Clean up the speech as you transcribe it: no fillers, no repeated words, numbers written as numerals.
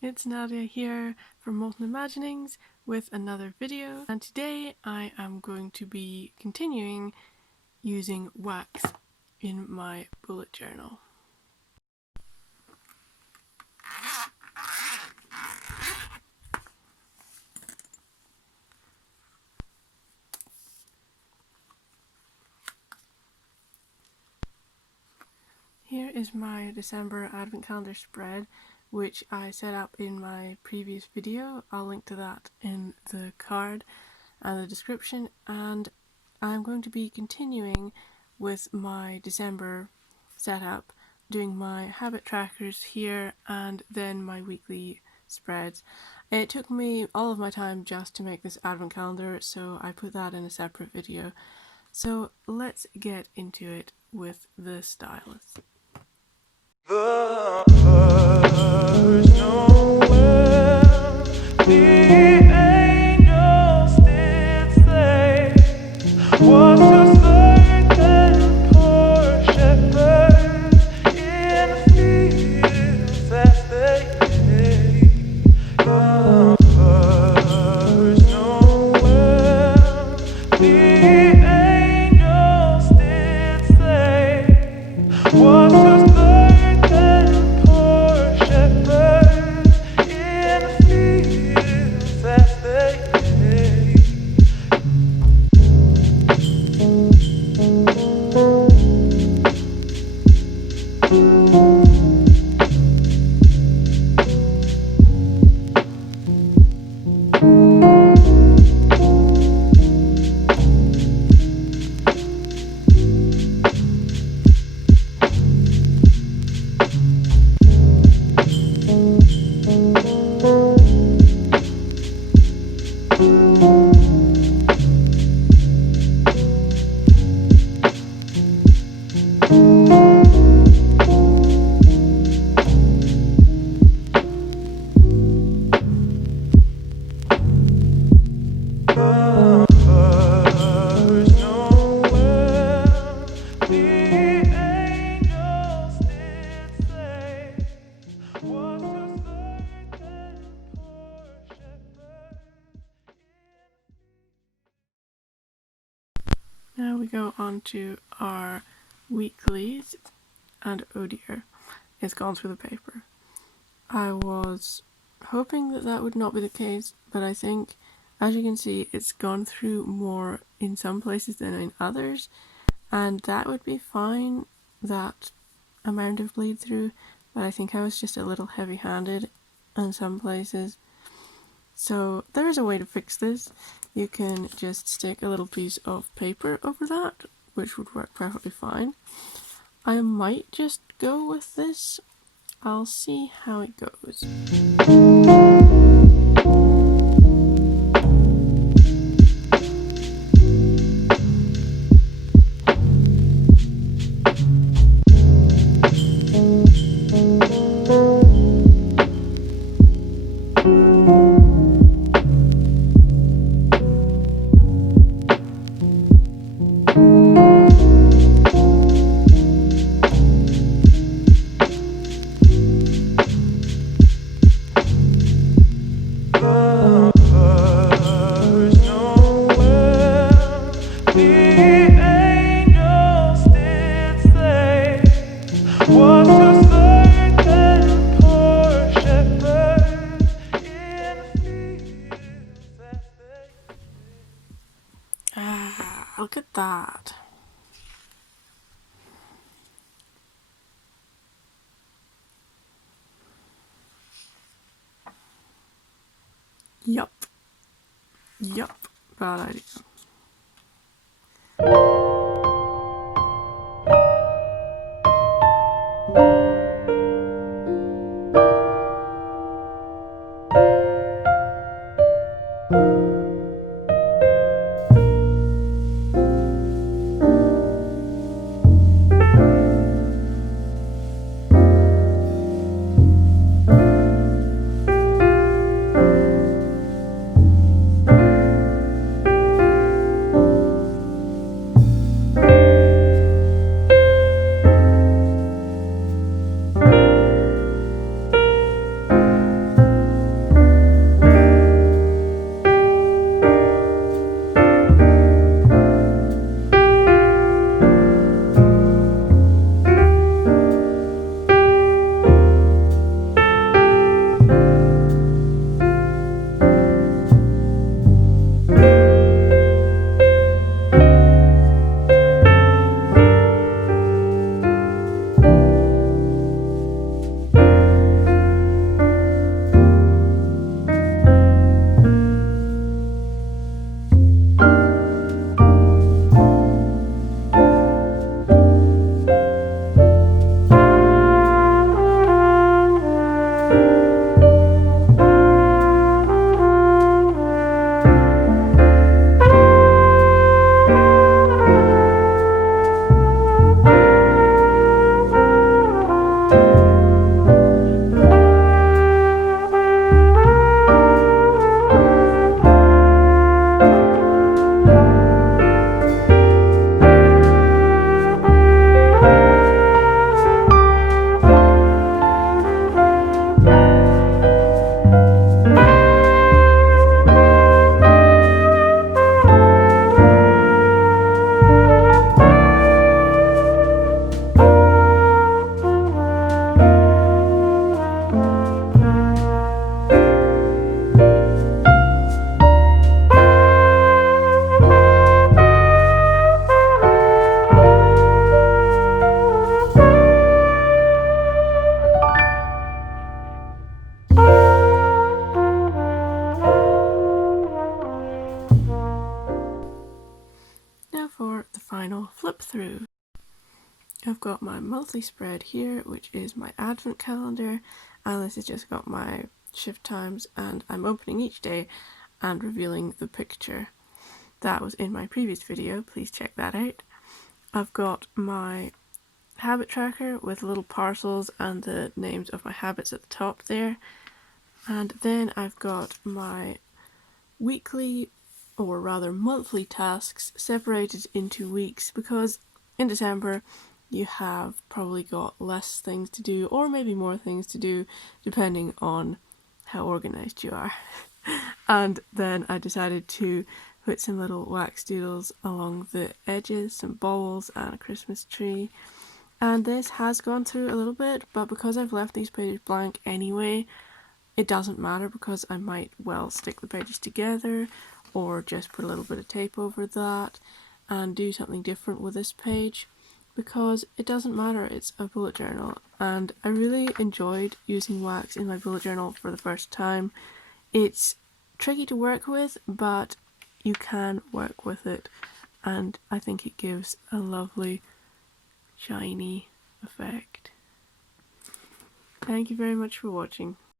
It's Nadia here from Molten Imaginings with another video, and today I am going to be continuing using wax in my bullet journal. Here is my December advent calendar spread, which I set up in my previous video. I'll link to that in the card and the description, and I'm going to be continuing with my December setup, doing my habit trackers here and then my weekly spreads. It took me all of my time just to make this advent calendar, so I put that in a separate video. So let's get into it with the stylus. The first Noel, the angels did say, was a certain poor shepherd in the fields as they lay. The first Noel, the angels did say, was a Now we go on to our weeklies, and oh dear, it's gone through the paper. I was hoping that that would not be the case, but I think, as you can see, it's gone through more in some places than in others, and that would be fine, that amount of bleed through, but I think I was just a little heavy-handed in some places. So there is a way to fix this. You can just stick a little piece of paper over that, which would work perfectly fine. I might just go with this. I'll see how it goes. Look at that. Yup. Bad idea. through. I've got my monthly spread here, which is my advent calendar, and this has just got my shift times, and I'm opening each day and revealing the picture. That was in my previous video, please check that out. I've got my habit tracker with little parcels and the names of my habits at the top there. And then I've got my weekly, or rather monthly tasks separated into weeks, because in December you have probably got less things to do, or maybe more things to do, depending on how organised you are. And then I decided to put some little wax doodles along the edges, some baubles and a Christmas tree. And this has gone through a little bit, but because I've left these pages blank anyway, it doesn't matter, because I might well stick the pages together or just put a little bit of tape over that and do something different with this page, because it doesn't matter, it's a bullet journal. And I really enjoyed using wax in my bullet journal for the first time. It's tricky to work with, but you can work with it, and I think it gives a lovely shiny effect. Thank you very much for watching.